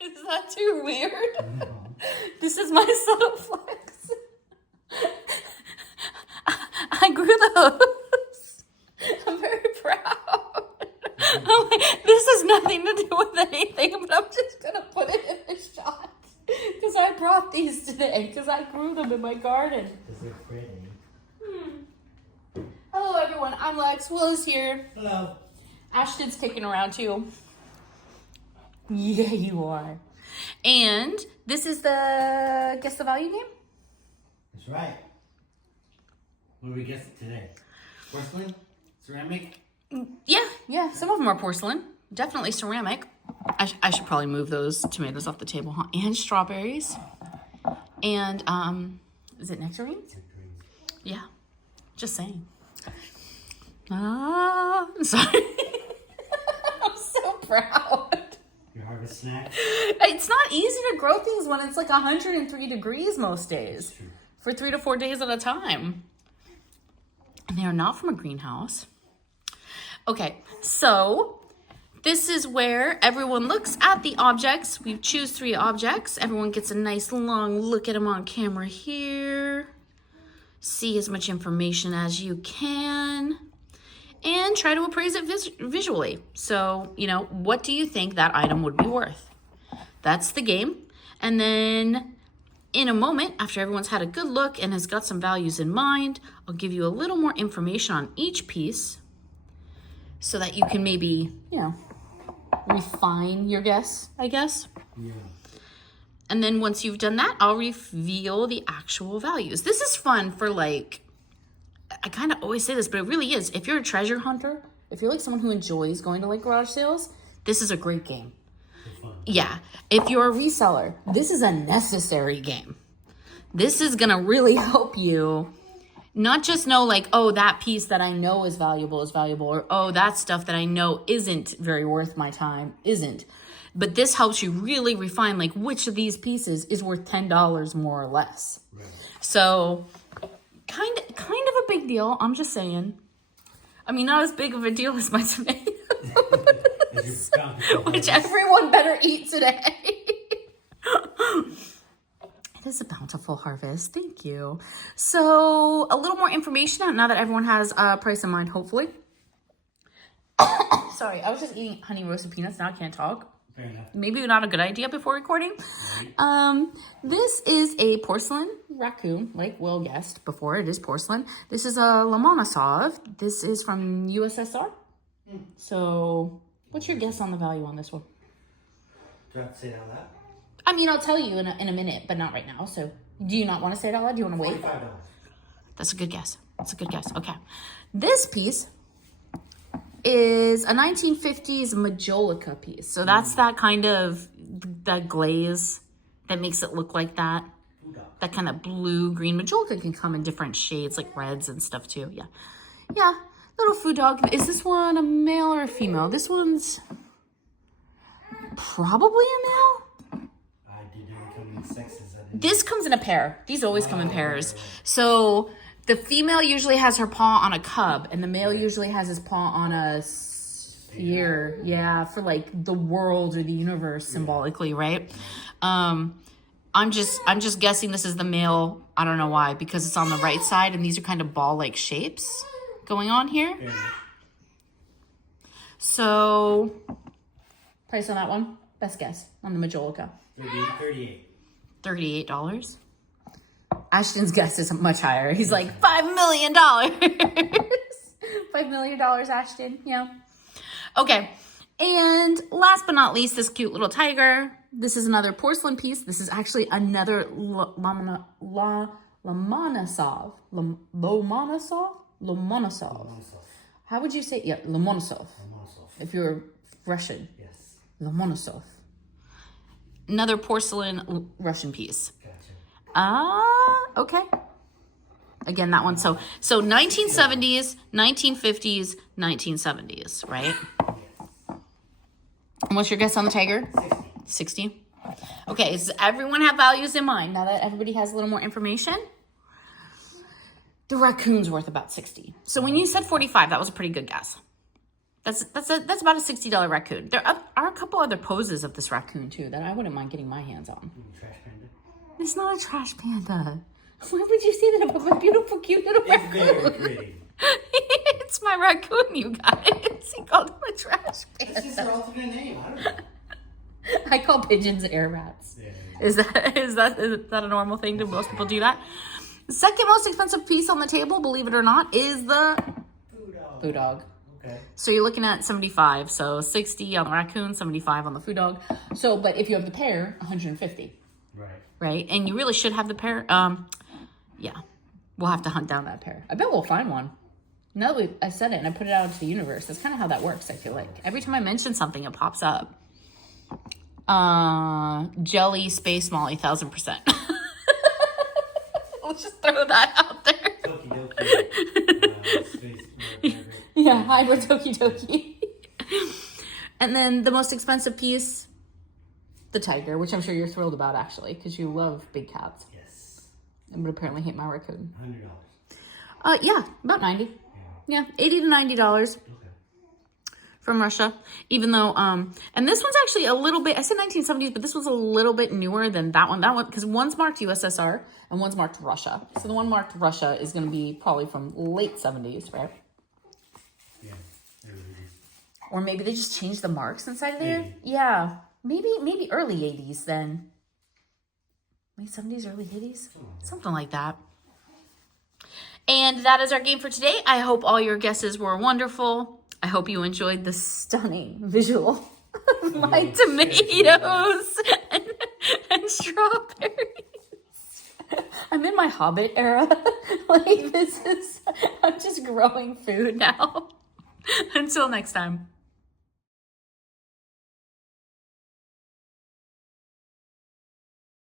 Is that too weird? No. This is my subtle flex. I grew those. I'm very proud. I'm like, this has nothing to do with anything, but I'm just going to put it in the shot. Because I brought these today, because I grew them in my garden. Because they're pretty. Hello, everyone. I'm Lex. Will is here. Hello. Ashton's kicking around, too. Yeah, you are. And this is the Guess the Value game? That's right. What do we guess today? Porcelain? Ceramic? Yeah. Some of them are porcelain. Definitely ceramic. I should probably move those tomatoes off the table, huh? And strawberries. And, is it nectarines? Yeah. Just saying. I'm sorry. I'm so proud. Your harvest snack? It's not easy to grow things when it's like 103 degrees most days. True. For 3 to 4 days at a time. And they are not from a greenhouse. Okay, so this is where everyone looks at the objects. We choose 3 objects. Everyone gets a nice long look at them on camera here. See as much information as you can. And try to appraise it visually. So, what do you think that item would be worth? That's the game. And then in a moment, after everyone's had a good look and has got some values in mind, I'll give you a little more information on each piece so that you can maybe, refine your guess, I guess. Yeah. And then once you've done that, I'll reveal the actual values. This is fun for I kind of always say this, but it really is. If you're a treasure hunter, if you're like someone who enjoys going to garage sales, this is a great game. Fun. Yeah. If you're a reseller, this is a necessary game. This is going to really help you not just know that piece that I know is valuable, or, that stuff that I know isn't very worth my time, isn't. But this helps you really refine which of these pieces is worth $10 more or less. Right. So kind of a big deal. I'm just saying. I mean, not as big of a deal as my tomatoes, which everyone better eat today. It is a bountiful harvest. Thank you. So a little more information now that everyone has a price in mind, hopefully. Sorry, I was just eating honey roasted peanuts. Now I can't talk. Fair enough. Maybe not a good idea before recording. Right. This is a porcelain racoon, like Will guessed before. It is porcelain. This is a Lomonosov. This is from USSR. So, what's your guess on the value on this one? Do I have to say it out loud? I mean, I'll tell you in a minute, but not right now. So, do you not want to say it out loud? Do you want to wait? $45. That's a good guess. Okay. This piece is a 1950s Majolica piece. So that's that kind of, that glaze that makes it look like that. That kind of blue-green. Majolica can come in different shades, like reds and stuff too. Yeah. Little food dog. Is this one a male or a female? This one's probably a male. I did not come in sexes. This comes in a pair. These always come in pairs. So the female usually has her paw on a cub, and the male usually has his paw on a sphere. Yeah, for the world or the universe symbolically, right? I'm just guessing this is the male. I don't know why, because it's on the right side, and these are kind of ball-like shapes going on here. Yeah. So, price on that one? Best guess on the Majolica. $38. Ashton's guess is much higher. He's like, $5 million. $5 million, Ashton. Yeah. Okay. And last but not least, this cute little tiger. This is another porcelain piece. This is actually another Lomonosov. Lomonosov. How would you say? Yeah, Lomonosov. If you're Russian. Yes. Lomonosov. Another porcelain Russian piece. Gotcha. Okay. Again, that one. So 1970s, 1950s, 1970s, right? And what's your guess on the tiger? 60. Okay, does everyone have values in mind now that everybody has a little more information? The raccoon's worth about 60. So when you said 45, that was a pretty good guess. That's about a $60 raccoon. There are a couple other poses of this raccoon too that I wouldn't mind getting my hands on. Trash panda. It's not a trash panda. Why would you say that about my beautiful, cute little raccoon? Very pretty. It's my raccoon, you guys. He called him a trash panda. That's just their alternate name. I don't know. I call pigeons air rats. Yeah. Is that a normal thing? Do most people do that? The second most expensive piece on the table, believe it or not, is the food dog. Okay. So you're looking at 75. So 60 on the raccoon, 75 on the food dog. So, but if you have the pair, 150. Right. Right? And you really should have the pair. Yeah. We'll have to hunt down that pair. I bet we'll find one. Now that I said it and I put it out into the universe, that's kind of how that works, I feel like. Every time I mention something, it pops up. Jelly Space Molly, 1000%. Let's just throw that out there. Yeah, hide with Toki Toki. And then the most expensive piece, the tiger, which I'm sure you're thrilled about actually, because you love big cats. Yes. But apparently hate my raccoon. $100. Yeah, about 90. Yeah, $80 to $90 Okay. from Russia. Even though, and this one's actually a little bit, I said 1970s, but this one's a little bit newer than that one. That one, because one's marked USSR and one's marked Russia. So the one marked Russia is going to be probably from late 70s, right? Yeah. Or maybe they just changed the marks inside of there. Maybe. Yeah, maybe early 80s then. Late 70s, early 80s, something like that. And that is our game for today. I hope all your guesses were wonderful. I hope you enjoyed the stunning visual of my tomatoes and strawberries. I'm in my Hobbit era. Like I'm just growing food now. Until next time.